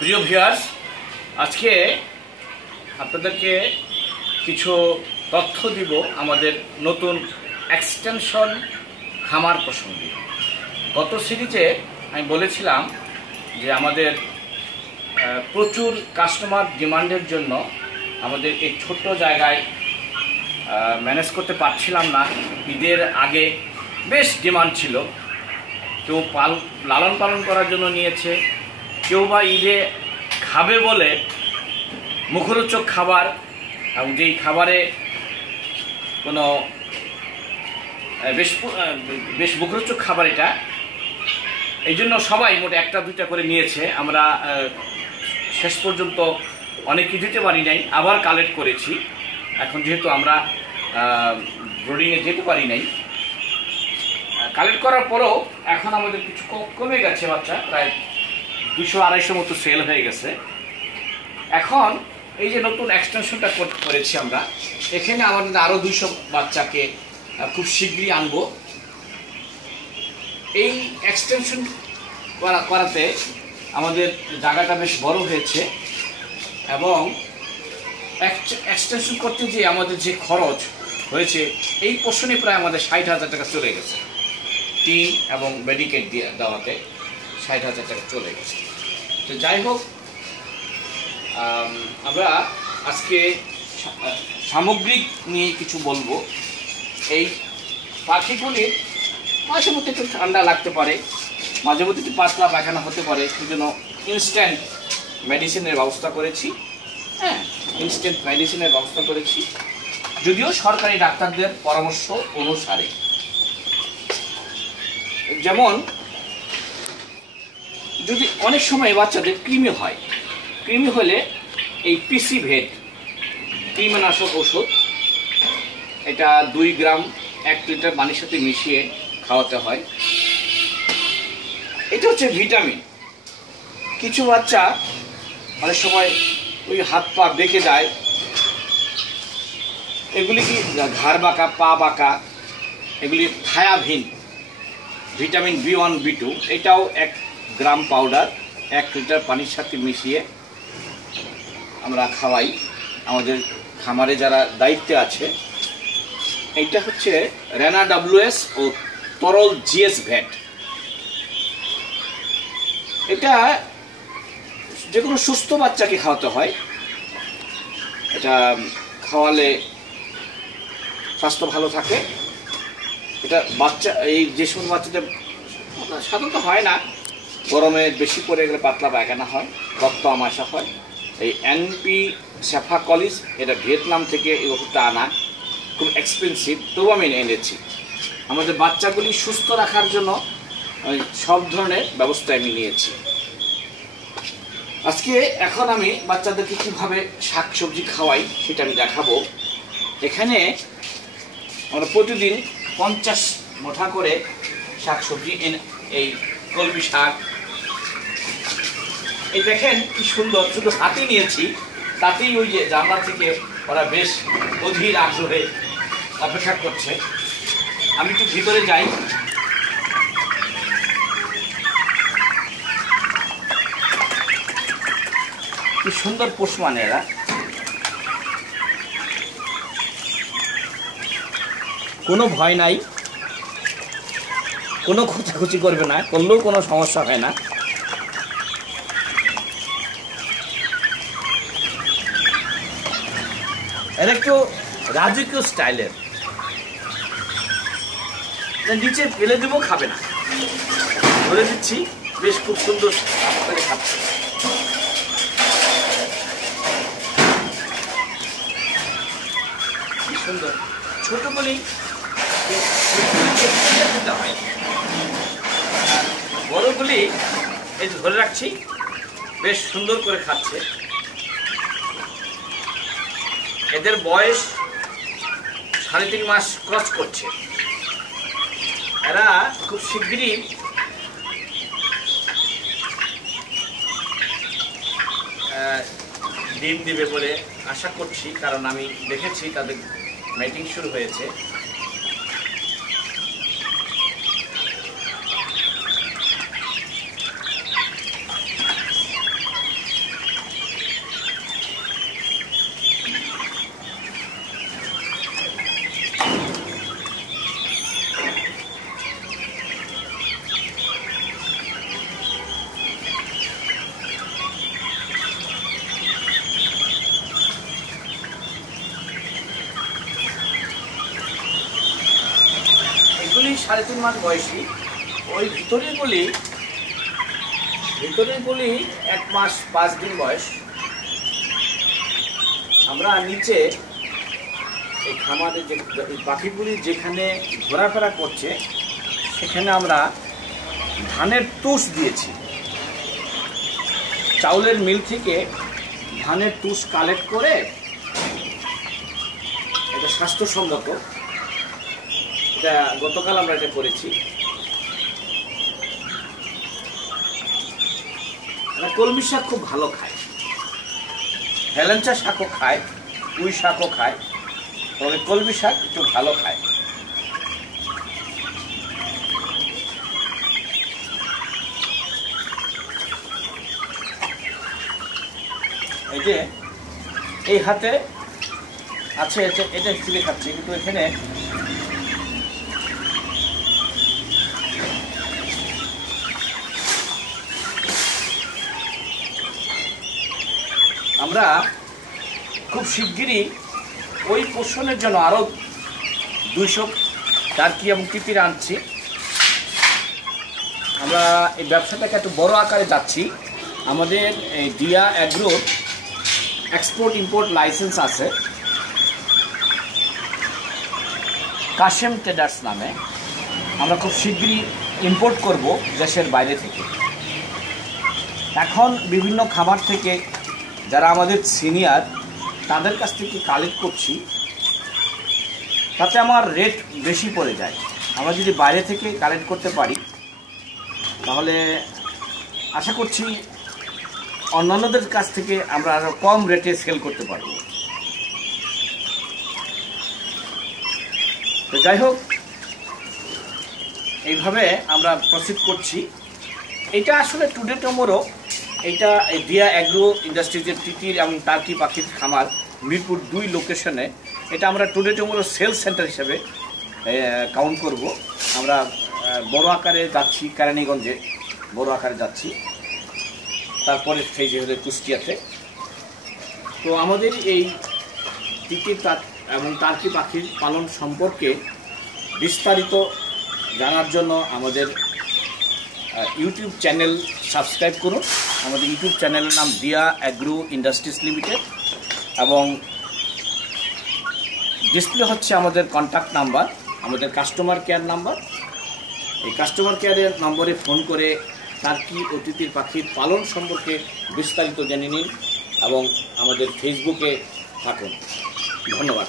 প্রিয় ভিউয়ার্স, আজকে আপনাদেরকে কিছু তথ্য দিব আমাদের নতুন এক্সটেনশন খামার প্রসঙ্গে। গত সিরিজে আমি বলেছিলাম যে আমাদের প্রচুর কাস্টমার ডিমান্ডের জন্য আমাদের এই ছোট্ট জায়গায় ম্যানেজ করতে পারছিলাম না। ঈদের আগে বেশ ডিমান্ড ছিল, কেউ লালন পালন করার জন্য নিয়েছে, কেউ বা ঈদে খাবে বলে মুখরোচক খাবার, এবং যেই খাবারে কোনো বেশ মুখরোচক খাবার এটা, এই জন্য সবাই মোট একটা দুইটা করে নিয়েছে। আমরা শেষ পর্যন্ত অনেকে দিতে পারি নাই, আবার কালেক্ট করেছি। এখন যেহেতু আমরা ব্রোডিংয়ে যেতে পারি নাই, কালেক্ট করার পরেও এখন আমাদের কিছু কমে গেছে বাচ্চা, প্রায় 200-250 মতো সেল হয়ে গেছে। এখন এই যে নতুন এক্সটেনশনটা করেছি আমরা, এখানে আমাদের আরও 200 বাচ্চাকে খুব শীঘ্রই আনবো। এই এক্সটেনশন করাতে আমাদের জায়গাটা বেশ বড় হয়েছে, এবং এক্সটেনশন করতে যে আমাদের যে খরচ হয়েছে এই পোর্শনে প্রায় আমাদের 60,000 টাকা চলে গেছে। টিন এবং মেডিকেট দিয়ে দেওয়াতে 60,000 টাকা চলে গেছে। তো যাই হোক, আমরা আজকে সামগ্রিক নিয়ে কিছু বলবো। এই পাখিগুলির মাঝে মধ্যে একটু ঠান্ডা লাগতে পারে, মাঝে মধ্যে একটু পাতলা পায়খানা হতে পারে, সেই জন্য ইনস্ট্যান্ট মেডিসিনের ব্যবস্থা করেছি। হ্যাঁ, ইনস্ট্যান্ট মেডিসিনের ব্যবস্থা করেছি, যদিও সরকারি ডাক্তারদের পরামর্শ অনুসারে। যেমন যদি অনেক সময় বাচ্চাদের কৃমি হয়, কৃমি হলে এই পিসিভেট কৃমিনাশক ওষুধ, এটা 2 গ্রাম 1 লিটার পানির সাথে মিশিয়ে খাওয়াতে হয়। এটা হচ্ছে ভিটামিন। কিছু বাচ্চা অনেক সময় ওই হাত পা বেঁকে যায়, এগুলি কি ঘাড় বাঁকা, পা বাঁকা, এগুলি থায়াভিন, ভিটামিন B1 B2, এটাও 1 গ্রাম পাউডার 1 লিটার পানির সাথে মিশিয়ে আমরা খাওয়াই আমাদের খামারে যারা দায়িত্বে আছে। এইটা হচ্ছে রেনা WS ও তরল GS ভ্যাট। এটা যে কোনো সুস্থ বাচ্চাকে খাওয়াতে হয়। এটা খাওয়ালে স্বাস্থ্য ভালো থাকে। এটা বাচ্চা, এই যে সমস্ত বাচ্চাদের সাধারণত হয় না, গরমে বেশি করে গেলে পাতলা পায়খানা হয়, রক্ত আমাশা হয়। এই এনপিসেফাকলিস, এটা ভিয়েতনাম থেকে এই ওষুধটা আনা, খুব এক্সপেন্সিভ, তবু আমি এনেছি। আমাদের বাচ্চাগুলি সুস্থ রাখার জন্য সব ধরনের ব্যবস্থা আমি নিয়েছি। আজকে এখন আমি বাচ্চাদেরকে কীভাবে শাকসবজি খাওয়াই সেটা আমি দেখাবো। এখানে আমরা প্রতিদিন 50 মুঠা করে শাকসবজি, এই কলমি শাক, এই দেখেন কি সুন্দর, শুধু হাতে নিয়েছি, তাতেই ওই যে জানলা থেকে ওরা বেশ অধীর আগ্রহে অপেক্ষা করছে। আমি একটু ভিতরে যাই। কি সুন্দর পোষ মানে এরা। কোনো ভয় নাই, কোনো খোঁচাখুচি করবে না, করলেও কোনো সমস্যা হয় না। এটা একটু রাজকীয় স্টাইলের, নিচে ফেলে দেবো, খাবে না, বলে দিচ্ছি। বেশ খুব সুন্দর করে খাচ্ছে। কি সুন্দর ছোট বলেই হয়, বড়গুলি এই ধরে রাখছি, বেশ সুন্দর করে খাচ্ছে। এদের বয়স 3.5 মাস ক্রস করছে। এরা খুব শিগগিরই ডিম দিবে বলে আশা করছি, কারণ আমি দেখেছি তাদের ম্যাটিং শুরু হয়েছে। 3.5 মাস বয়সী, ওই ভিতরের বলি 1 মাস 5 দিন বয়স। আমরা নিচে এই খামারে যে পাখিগুলি যেখানে ঘোরাফেরা করছে সেখানে আমরা ধানের তুষ দিয়েছি। চাউলের মিল থেকে ধানের তুষ কালেক্ট করে, এটা স্বাস্থ্যসম্মত, এটা গতকাল আমরা এটা করেছি। কলমি শাক খুব ভালো খায়, হেলেঞ্চা শাকও খায়, পুঁই শাকও খায়, তবে কলমি শাক একটু ভালো খায়। এই যে এই হাতে আছে, এটা চুলে খাচ্ছে, কিন্তু এখানে আমরা খুব শিগগিরই ওই পোষণের জন্য আরও 200 টার্কি এবং তিতির আনছি। আমরা এই ব্যবসাটাকে একটু বড় আকারে যাচ্ছি। আমাদের এই দিয়া অ্যাগ্রোর এক্সপোর্ট ইম্পোর্ট লাইসেন্স আছে কাশেম ট্রেডার্স নামে। আমরা খুব শিগগিরই ইম্পোর্ট করব দেশের বাইরে থেকে। এখন বিভিন্ন খামার থেকে যারা আমাদের সিনিয়র, তাদের কাছ থেকে কালেক্ট করছি, তাতে আমার রেট বেশি পড়ে যায়। আমরা যদি বাইরে থেকে কালেক্ট করতে পারি তাহলে আশা করছি অন্যান্যদের কাছ থেকে আমরা আরও কম রেটে সেল করতে পারব। তো যাই হোক, এইভাবে আমরা প্রসিড করছি। এটা আসলে টুডে টুমরো, এইটা দিয়া অ্যাগ্রো ইন্ডাস্ট্রিজের তিতির এবং টার্কি পাখির খামার মিরপুর 2 লোকেশনে। এটা আমরা টুডে টুমরো সেলস সেন্টার হিসেবে কাউন্ট করব। আমরা বড় আকারে যাচ্ছি, কেরানীগঞ্জে বড় আকারে যাচ্ছি, তারপরে ফেজে হলে কুষ্টিয়াতে। তো আমাদের এই তিতির এবং টার্কি পাখির পালন সম্পর্কে বিস্তারিত জানার জন্য আমাদের ইউটিউব চ্যানেল সাবস্ক্রাইব করুন। আমাদের ইউটিউব চ্যানেলের নাম দিয়া অ্যাগ্রো ইন্ডাস্ট্রিজ লিমিটেড, এবং ডিসপ্লে হচ্ছে আমাদের কন্ট্যাক্ট নাম্বার, আমাদের কাস্টমার কেয়ার নাম্বার। এই কাস্টমার কেয়ারের নম্বরে ফোন করে টার্কি ও তিতির পাখির পালন সম্পর্কে বিস্তারিত জেনে নিন এবং আমাদের ফেসবুকে থাকুন। ধন্যবাদ।